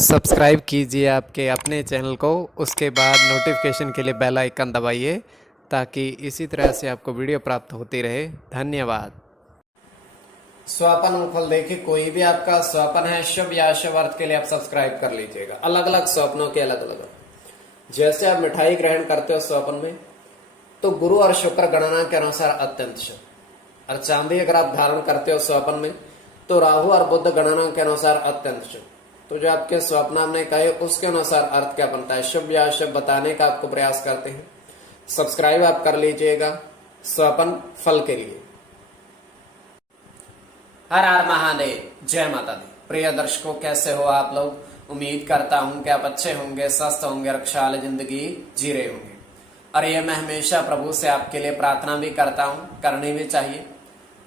Subscribe कीजिए आपके अपने चैनल को, उसके बाद नोटिफिकेशन के लिए बेल आइकन दबाइए ताकि इसी तरह से आपको वीडियो प्राप्त होती रहे। धन्यवाद। स्वपन मुखल देखिए, कोई भी आपका स्वपन है शुभ या अशुभ अर्थ के लिए आप सब्सक्राइब कर लीजिएगा। अलग अलग स्वप्नों के अलग अलग, जैसे आप मिठाई ग्रहण करते हो स्वपन में, तो गुरु और शुक्र गणना के अनुसार अत्यंत शुभ। और चांदी अगर आप धारण करते हो स्वपन में, तो राहु और बुध गणना के अनुसार अत्यंत शुभ। तो जो आपके स्वप्न हमने कहे उसके अनुसार अर्थ क्या बनता है, शुभ या अशुभ बताने का आपको प्रयास करते हैं। सब्सक्राइब आप कर लीजिएगा स्वपन फल के लिए। हर हर महादेव, जय माता दी। प्रिय दर्शकों, कैसे हो आप लोग? उम्मीद करता हूं कि आप अच्छे होंगे, स्वस्थ होंगे, रक्षाल जिंदगी जी रहे होंगे। और ये मैं हमेशा प्रभु से आपके लिए प्रार्थना भी करता हूं, करनी भी चाहिए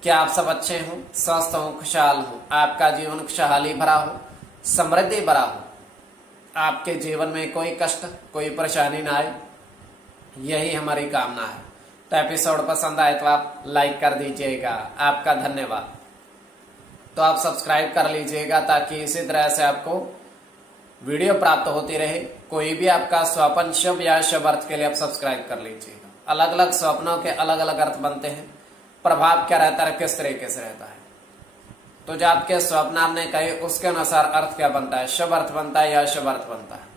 कि आप सब अच्छे हों, स्वस्थ हों, खुशहाल हो, आपका जीवन खुशहाली भरा हो, समृद्धि भरा हो, आपके जीवन में कोई कष्ट कोई परेशानी ना आए, यही हमारी कामना है। तो एपिसोड पसंद आए तो आप लाइक कर दीजिएगा, आपका धन्यवाद। तो आप सब्सक्राइब कर लीजिएगा ताकि इसी तरह से आपको वीडियो प्राप्त होती रहे। कोई भी आपका स्वप्न शुभ या शुभ अर्थ के लिए आप सब्सक्राइब कर लीजिएगा। अलग अलग स्वप्नों के अलग अलग अर्थ बनते हैं, प्रभाव क्या रहता है, किस तरीके से रहता है। तो जो आपके स्वप्न आपने कहे उसके अनुसार अर्थ क्या बनता है, शुभ अर्थ बनता है या अशुभ अर्थ बनता है।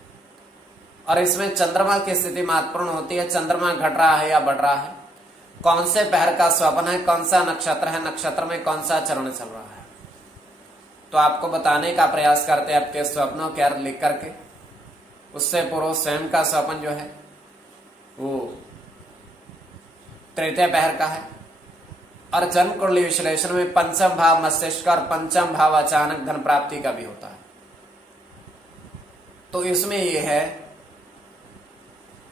और इसमें चंद्रमा की स्थिति महत्वपूर्ण होती है। चंद्रमा घट रहा है या बढ़ रहा है, कौन से पहर का स्वप्न है, कौन सा नक्षत्र है, नक्षत्र में कौन सा चरण चल रहा है, तो आपको बताने का प्रयास करते हैं आपके स्वप्नों के अर्थ लिख करके। उससे पूर्व स्वयं का स्वप्न जो है वो तृतीय पहर का है। और जन्म कुंडली विश्लेषण में पंचम भाव मस्तिष्क का और पंचम भाव अचानक धन प्राप्ति का भी होता है। तो इसमें यह है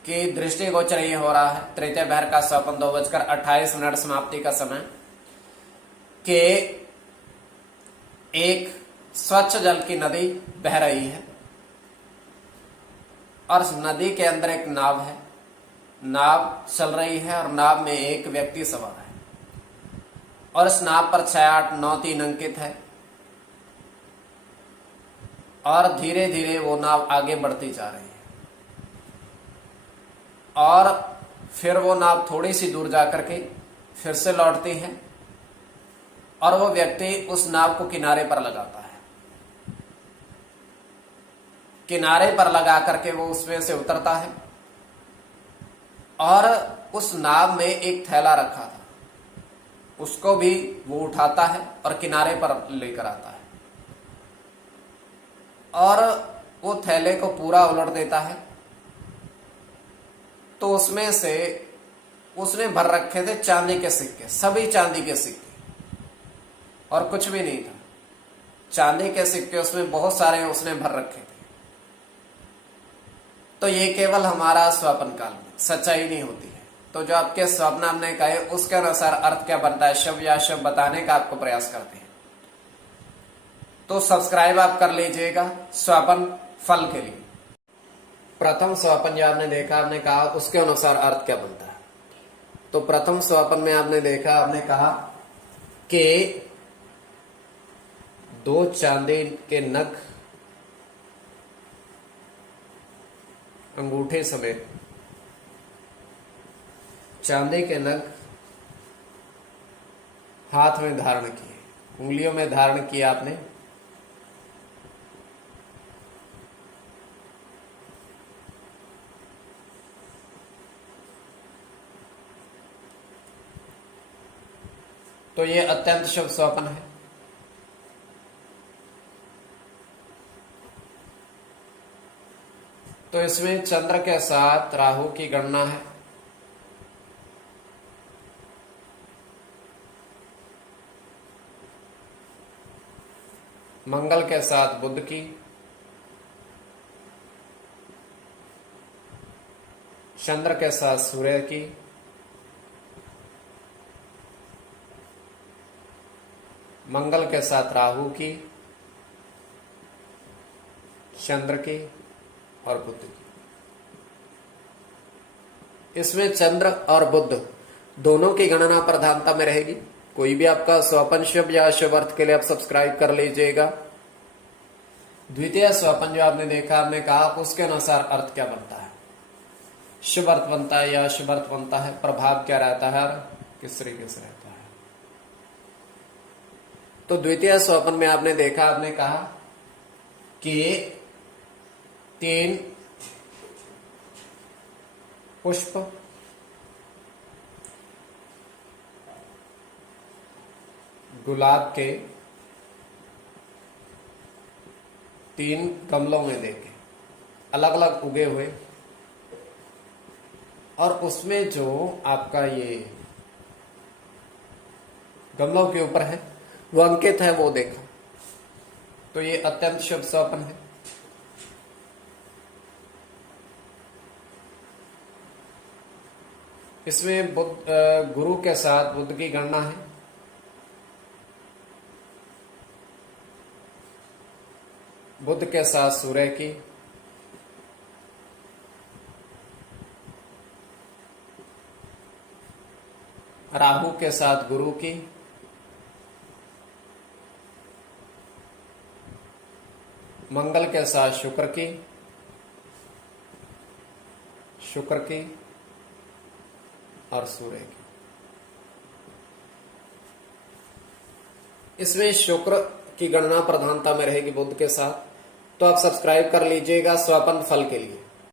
कि दृष्टिगोचर ये हो रहा है तृतीय पहर का स्वप्न 2:28 समाप्ति का समय के एक स्वच्छ जल की नदी बह रही है और नदी के अंदर एक नाव है, नाव चल रही है और नाव में एक व्यक्ति सवार है और इस नाव पर 6893 अंकित है। और धीरे धीरे वो नाव आगे बढ़ती जा रही है और फिर वो नाव थोड़ी सी दूर जाकर के फिर से लौटती है और वो व्यक्ति उस नाव को किनारे पर लगाता है। किनारे पर लगा करके वो उसमें से उतरता है और उस नाव में एक थैला रखा था, उसको भी वो उठाता है और किनारे पर लेकर आता है और वो थैले को पूरा उलट देता है। तो उसमें से उसने भर रखे थे चांदी के सिक्के, सभी चांदी के सिक्के, और कुछ भी नहीं था। चांदी के सिक्के उसमें बहुत सारे उसने भर रखे थे। तो ये केवल हमारा स्वप्न काल में, सच्चाई नहीं होती है। तो जो आपके स्वप्न हमने कहे उसके अनुसार अर्थ क्या बनता है, शुभ या अशुभ बताने का आपको प्रयास करते हैं। तो सब्सक्राइब आप कर लीजिएगा स्वप्न फल के लिए। प्रथम स्वप्न जो आपने देखा, आपने कहा उसके अनुसार अर्थ क्या बनता है। तो प्रथम स्वप्न में आपने देखा, आपने कहा कि 2 चांदी के नग अंगूठे समेत चांदी के नग हाथ में धारण किए, उंगलियों में धारण किया आपने। तो ये अत्यंत शुभ स्वप्न है। तो इसमें चंद्र के साथ राहु की गणना है। मंगल के साथ बुध की, चंद्र के साथ सूर्य की, मंगल के साथ राहु की, चंद्र की और बुध की। इसमें चंद्र और बुध दोनों की गणना प्रधानता में रहेगी। कोई भी आपका स्वपन शुभ या अशुभ अर्थ के लिए आप सब्सक्राइब कर लीजिएगा। द्वितीय स्वप्न जो आपने देखा, आपने कहा उसके अनुसार अर्थ क्या बनता है, शुभ अर्थ बनता है या अशुभ अर्थ बनता है, प्रभाव क्या रहता है और किस तरीके से रहता है। तो द्वितीय स्वप्न में आपने देखा, आपने कहा कि 3 पुष्प गुलाब के 3 गमलों में देखे, अलग अलग उगे हुए, और उसमें जो आपका ये गमलों के ऊपर है वो अंकित है, वो देखा, तो ये अत्यंत शुभ स्वप्न है। इसमें बुद्ध गुरु के साथ बुद्ध की गणना है, बुद्ध के साथ सूर्य की, राहु के साथ गुरु की, मंगल के साथ शुक्र की, और सूर्य की। इसमें शुक्र की गणना प्रधानता में रहेगी बुध के साथ। तो आप सब्सक्राइब कर लीजिएगा स्वपन फल के लिए।